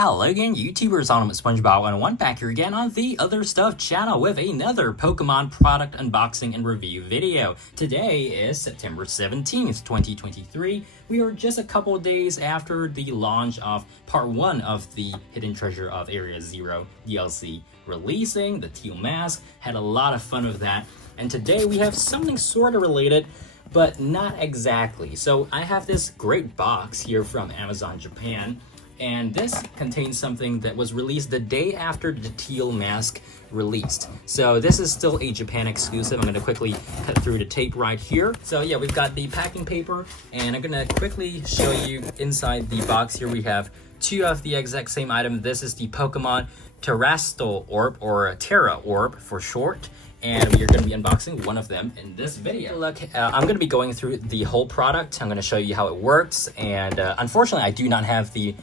Hello again, YouTubers, I'm SpongeBob 101 back here again on the Other Stuff channel with another Pokemon product unboxing and review video. Today is September 17th, 2023. We are just a couple days after the launch of Part 1 of the Hidden Treasure of Area 0 DLC releasing. The teal mask, had a lot of fun with that. And today we have something sort of related, but not exactly. So I have this great box here from Amazon Japan. And this contains something that was released the day after the teal mask released. So this is still a Japan exclusive. I'm going to quickly cut through the tape right here. So yeah, we've got the packing paper, and I'm going to quickly show you inside the box here. We have two of the exact same item. This is the Pokemon Terastal Orb, or Tera Orb for short. And we are going to be unboxing one of them in this video. Look, I'm going to be going through the whole product. I'm going to show you how it works. And unfortunately, I do not have the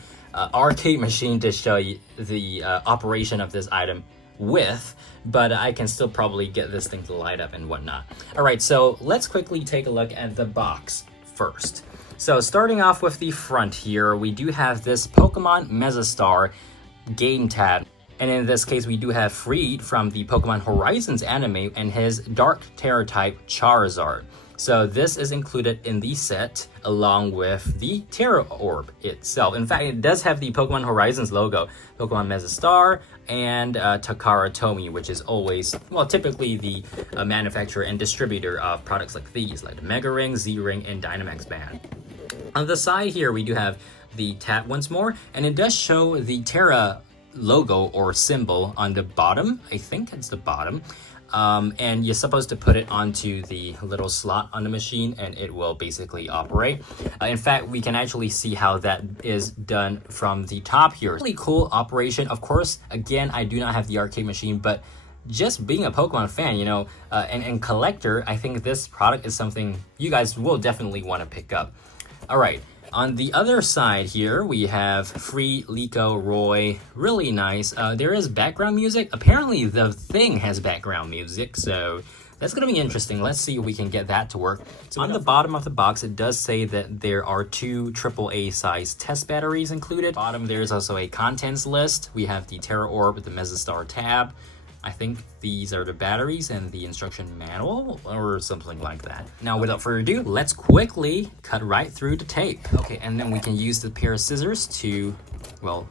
arcade machine to show you the operation of this item with, but I can still probably get this thing to light up and whatnot. All right, so let's quickly take a look at the box first. So starting off with the front here, we do have this Pokemon Mezastar game tab. And in this case, we do have Friede from the Pokemon Horizons anime and his Dark Terror type Charizard. So this is included in the set along with the Tera Orb itself. In fact, it does have the Pokemon Horizons logo, Pokemon Mezastar, and Takara Tomy, which is always, well, typically the manufacturer and distributor of products like these, like the Mega Ring, Z-Ring, and Dynamax Band. On the side here, we do have the tab once more, and it does show the Tera logo or symbol on the bottom. I think it's the bottom. And you're supposed to put it onto the little slot on the machine and it will basically operate. In fact, we can actually see how that is done from the top here. Really cool operation. Of course, again, I do not have the arcade machine, but just being a Pokemon fan, you know, and collector, I think this product is something you guys will definitely want to pick up. All right. On the other side here, we have Friede, Liko, Roy. Really nice. There is background music. Apparently, the thing has background music, so that's going to be interesting. Let's see if we can get that to work. So on the bottom of the box, it does say that there are two AAA size test batteries included. Bottom, there's also a contents list. We have the Tera Orb with the Mezastar tab. I think these are the batteries and the instruction manual or something like that. Now, without further ado, let's quickly cut right through the tape. Okay, and then we can use the pair of scissors to, well,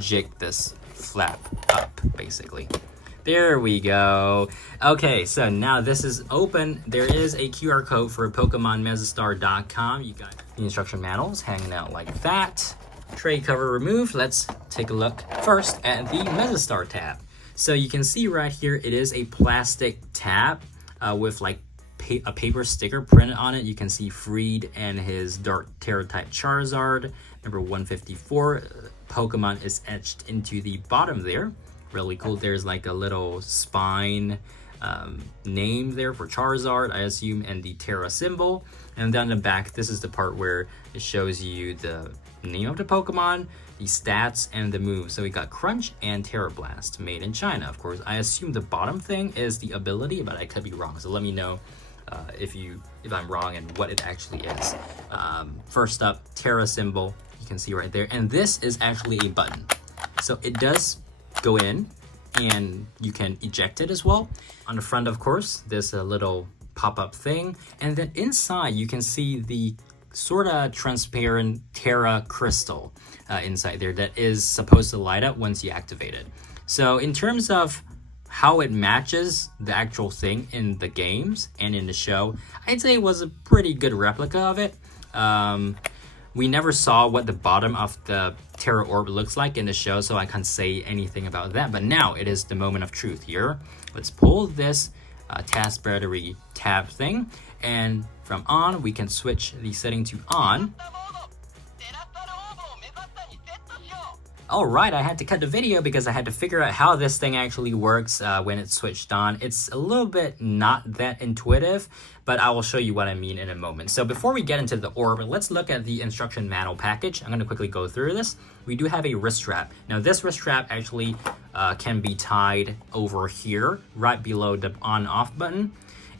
jig this flap up, basically. There we go. Okay, so now this is open. There is a QR code for PokemonMezastar.com. You got the instruction manuals hanging out like that. Tray cover removed. Let's take a look first at the Mezastar tab. So you can see right here, it is a plastic tab with like a paper sticker printed on it. You can see Friede and his Dark Terror type Charizard, number 154. Pokemon is etched into the bottom there. Really cool. There's like a little spine name there for Charizard, I assume, and the Tera symbol. And down the back, this is the part where it shows you the name of the Pokemon, the stats, and the moves. So we got Crunch and Terra Blast, made in China, of course. I assume the bottom thing is the ability, but I could be wrong. So let me know if I'm wrong and what it actually is. First up, Terra symbol, you can see right there. And this is actually a button. So it does go in and you can eject it as well. On the front, of course, there's a little pop-up thing. And then inside, you can see the sort of transparent Tera crystal inside there that is supposed to light up once you activate it. So in terms of how it matches the actual thing in the games and in the show, I'd say it was a pretty good replica of it. We never saw what the bottom of the Tera Orb looks like in the show, so I can't say anything about that. But now it is the moment of truth here. Let's pull this task battery tab thing, and from on, we can switch the setting to on. All right, I had to cut the video because I had to figure out how this thing actually works when it's switched on. It's a little bit not that intuitive, but I will show you what I mean in a moment. So before we get into the orb, let's look at the instruction manual package. I'm going to quickly go through this. We do have a wrist strap. Now this wrist strap actually can be tied over here, right below the on-off button.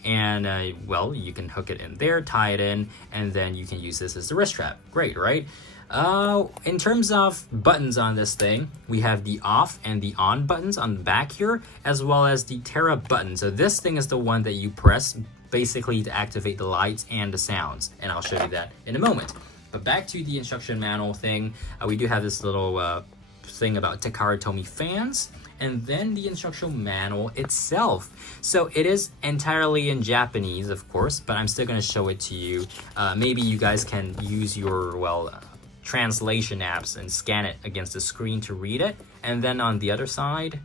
And well, you can hook it in there, tie it in, and then you can use this as the wrist strap. Great, right? In terms of buttons on this thing, we have the off and the on buttons on the back here, as well as the Tera button. So this thing is the one that you press basically to activate the lights and the sounds, and I'll show you that in a moment. But back to the instruction manual thing, we do have this little thing about Takara Tomy fans, and then the instructional manual itself. So it is entirely in Japanese, of course, but I'm still going to show it to you. Maybe you guys can use your, translation apps and scan it against the screen to read it. And then on the other side,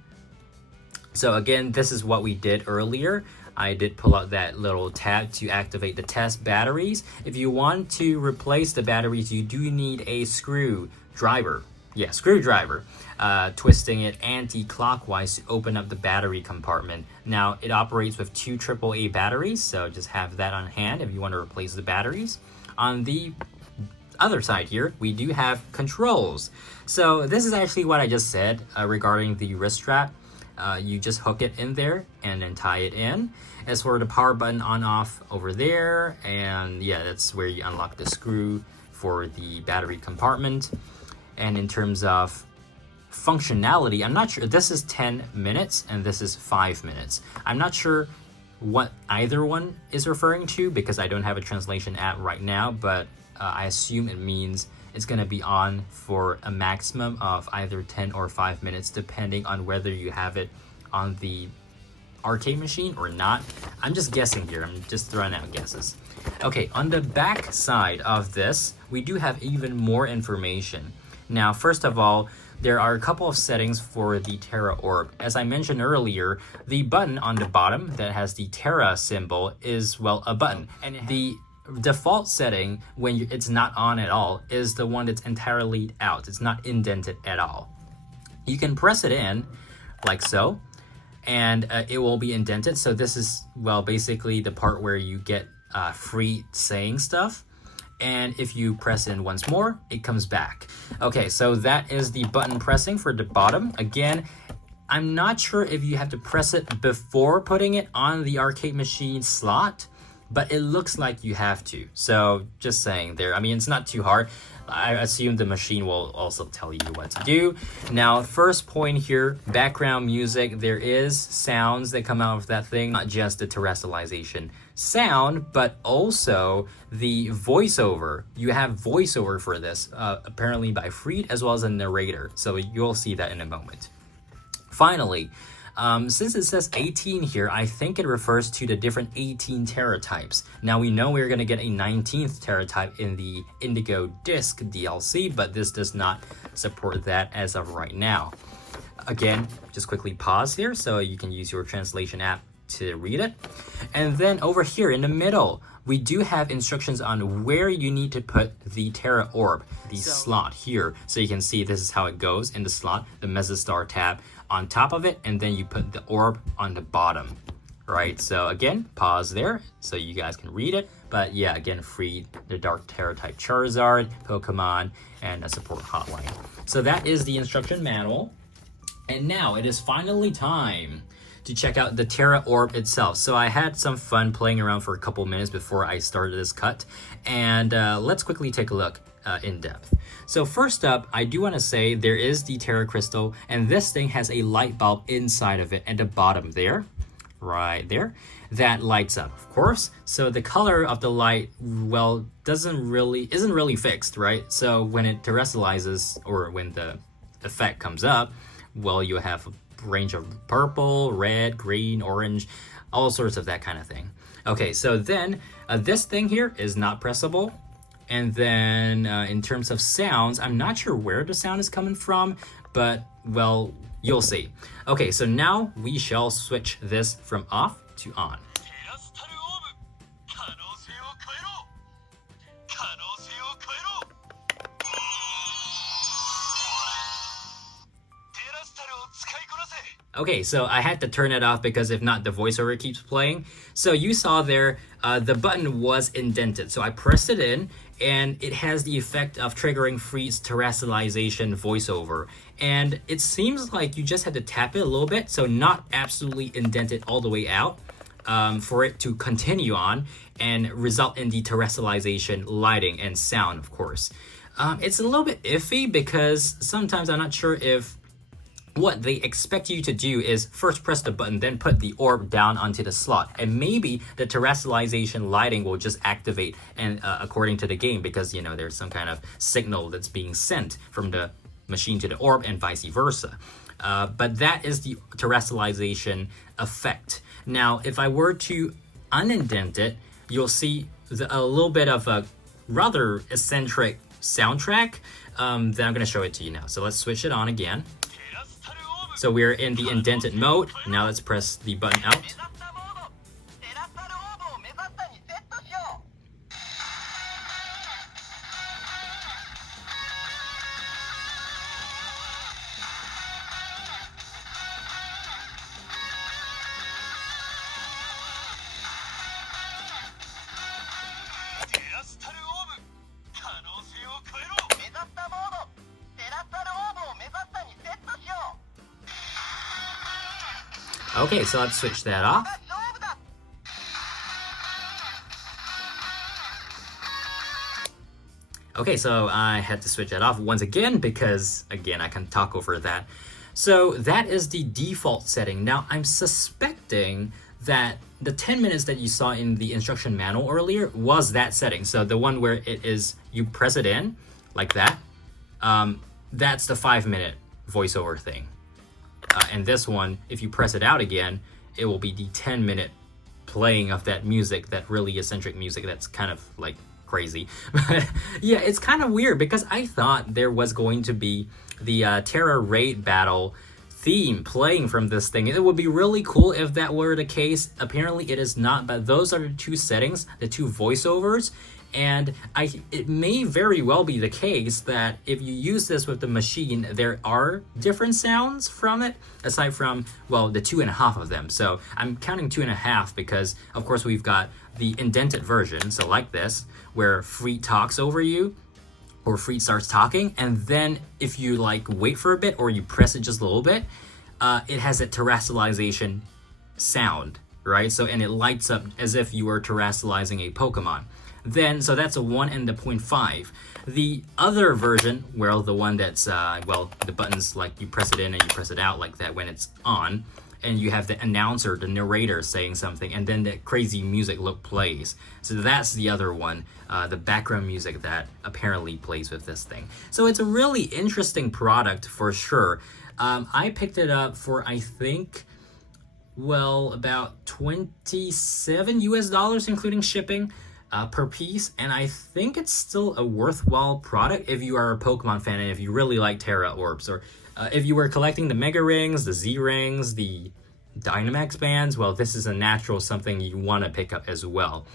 so again, this is what we did earlier. I did pull out that little tab to activate the test batteries. If you want to replace the batteries, you do need a screwdriver. Yeah, screwdriver. Twisting it anti-clockwise to open up the battery compartment. Now, it operates with 2 AAA batteries, so just have that on hand if you want to replace the batteries. On the other side here, we do have controls. So this is actually what I just said regarding the wrist strap. You just hook it in there and then tie it in. As for the power button on off over there, and yeah, that's where you unlock the screw for the battery compartment. And in terms of functionality, I'm not sure. This is 10 minutes and this is 5 minutes. I'm not sure what either one is referring to because I don't have a translation app right now, but I assume it means it's going to be on for a maximum of either 10 or 5 minutes, depending on whether you have it on the arcade machine or not. I'm just guessing here. I'm just throwing out guesses. Okay, on the back side of this, we do have even more information. Now, first of all, there are a couple of settings for the Tera Orb. As I mentioned earlier, the button on the bottom that has the Tera symbol is, well, a button. And the default setting, when it's not on at all, is the one that's entirely out. It's not indented at all. You can press it in, like so, and it will be indented. So this is, well, basically the part where you get free saying stuff. And if you press in once more, it comes back. Okay, so that is the button pressing for the bottom. Again, I'm not sure if you have to press it before putting it on the arcade machine slot, but it looks like you have to. So just saying there. I mean, it's not too hard. I assume the machine will also tell you what to do. Now, first point here, background music. There is sounds that come out of that thing, not just the terrestrialization sound, but also the voiceover. You have voiceover for this, apparently by Friede, as well as a narrator. So you'll see that in a moment. Finally, since it says 18 here, I think it refers to the different 18 Tera types. Now we know we're going to get a 19th Tera type in the Indigo Disc DLC, but this does not support that as of right now. Again, just quickly pause here so you can use your translation app to read it. And then over here in the middle, we do have instructions on where you need to put the Tera Orb, the slot here. So you can see this is how it goes in the slot, the Mezastar tab on top of it, and then you put the orb on the bottom, right? So again, pause there so you guys can read it. But yeah, again, Friede, the Dark Tera type Charizard, Pokemon, and a support hotline. So that is the instruction manual. And now it is finally time to check out the Tera Orb itself. So I had some fun playing around for a couple minutes before I started this cut, and let's quickly take a look in depth. So first up, I do want to say there is the Tera Crystal, and this thing has a light bulb inside of it at the bottom there, right there, that lights up, of course. So the color of the light, well, isn't really fixed, right? So when it terrestrializes, or when the effect comes up, well, you have a range of purple, red, green, orange, all sorts of that kind of thing. Okay, so then this thing here is not pressable. And then in terms of sounds, I'm not sure where the sound is coming from, but well, you'll see. Okay, so now we shall switch this from off to on. Okay, so I had to turn it off because if not, the voiceover keeps playing. So you saw there, the button was indented. So I pressed it in, and it has the effect of triggering Friede's terrestrialization voiceover. And it seems like you just had to tap it a little bit, so not absolutely indented all the way out, for it to continue on and result in the terrestrialization lighting and sound, of course. It's a little bit iffy because sometimes I'm not sure if what they expect you to do is first press the button, then put the orb down onto the slot. And maybe the terrestrialization lighting will just activate and according to the game because, you know, there's some kind of signal that's being sent from the machine to the orb and vice versa. But that is the terrestrialization effect. Now, if I were to unindent it, you'll see a little bit of a rather eccentric soundtrack that I'm going to show it to you now. So let's switch it on again. So we're in the indented mode. Now let's press the button out. Okay, so let's switch that off. Okay, so I had to switch that off once again because, again, I can talk over that. So that is the default setting. Now, I'm suspecting that the 10 minutes that you saw in the instruction manual earlier was that setting. So the one where it is, you press it in like that. That's the 5-minute voiceover thing. And this one, if you press it out again, it will be the 10-minute playing of that music, that really eccentric music that's kind of like crazy. But yeah, it's kind of weird because I thought there was going to be the Tera Raid battle theme playing from this thing. It would be really cool if that were the case. Apparently it is not, but those are the two settings, the two voiceovers. And it may very well be the case that if you use this with the machine, there are different sounds from it, aside from, well, the 2.5 of them. So I'm counting 2.5 because, of course, we've got the indented version, so like this, where Friede talks over you, or Friede starts talking, and then if you like wait for a bit or you press it just a little bit, it has a terrestrialization sound, right? So, and it lights up as if you were terrestrializing a Pokemon. Then, so that's a 1 and the 0.5. The other version, well, the one that's, well, the buttons, like you press it in and you press it out like that when it's on, and you have the announcer, the narrator saying something, and then the crazy music look plays. So that's the other one, the background music that apparently plays with this thing. So it's a really interesting product for sure. I picked it up for, I think, well, about $27 US, including shipping. Per piece, and I think it's still a worthwhile product if you are a Pokemon fan and if you really like Tera Orbs, or if you were collecting the Mega Rings, the Z Rings, the Dynamax bands. Well, this is a natural something you want to pick up as well.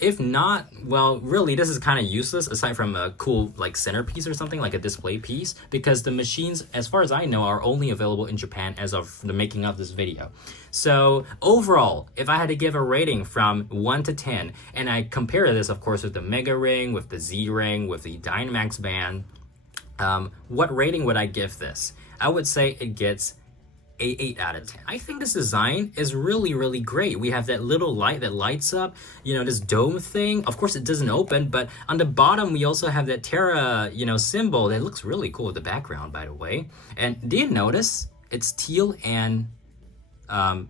If not, well, really, this is kind of useless aside from a cool like centerpiece or something, like a display piece, because the machines, as far as I know, are only available in Japan as of the making of this video. So overall, if I had to give a rating from 1 to 10, and I compare this, of course, with the Mega Ring, with the Z Ring, with the Dynamax band, what rating would I give this? I would say it gets a 8 out of 10. I think this design is really, really great. We have that little light that lights up, you know, this dome thing. Of course, it doesn't open, but on the bottom, we also have that Tera, you know, symbol that looks really cool with the background, by the way. And do you notice it's teal and, well,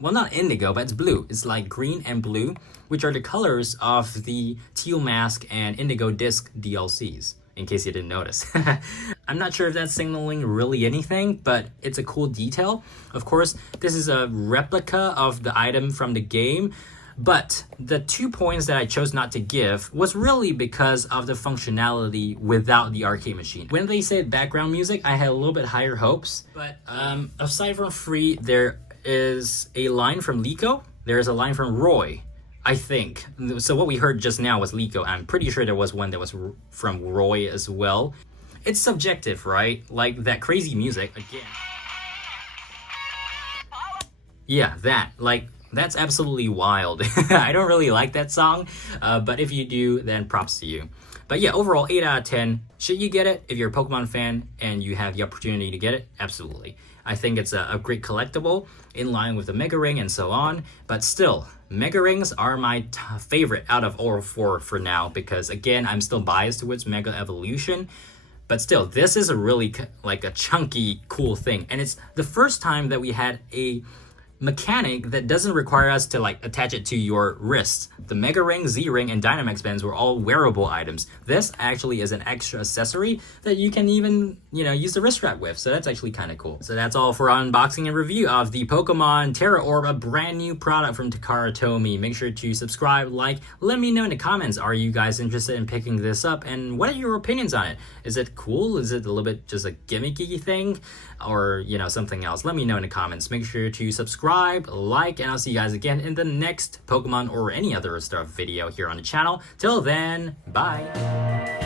not indigo, but it's blue. It's like green and blue, which are the colors of the Teal Mask and Indigo Disc DLCs, in case you didn't notice. I'm not sure if that's signaling really anything, but it's a cool detail. Of course, this is a replica of the item from the game, but the 2 points that I chose not to give was really because of the functionality without the arcade machine. When they said background music, I had a little bit higher hopes, but aside from Friede, there is a line from Liko, there's a line from Roy, I think. So what we heard just now was Liko. I'm pretty sure there was one that was from Roy as well. It's subjective, right? Like that crazy music, again. Yeah, that's absolutely wild. I don't really like that song, but if you do, then props to you. But yeah, overall, 8 out of 10. Should you get it if you're a Pokemon fan and you have the opportunity to get it? Absolutely. I think it's a great collectible in line with the Mega Ring and so on. But still, Mega Rings are my favorite out of all 4 for now because, again, I'm still biased towards Mega Evolution. But still, this is a really like a chunky, cool thing. And it's the first time that we had a mechanic that doesn't require us to like attach it to your wrists. The Mega Ring, Z Ring, and Dynamax bands were all wearable items. This actually is an extra accessory that you can even, use the wrist strap with. So that's actually kind of cool. So that's all for unboxing and review of the Pokemon Tera Orb, a brand new product from Takara Tomy. Make sure to subscribe, like, let me know in the comments. Are you guys interested in picking this up? And what are your opinions on it? Is it cool? Is it a little bit just a gimmicky thing? Or, something else? Let me know in the comments. Make sure to subscribe, like, and I'll see you guys again in the next Pokemon or any other stuff video here on the channel. Till then, bye!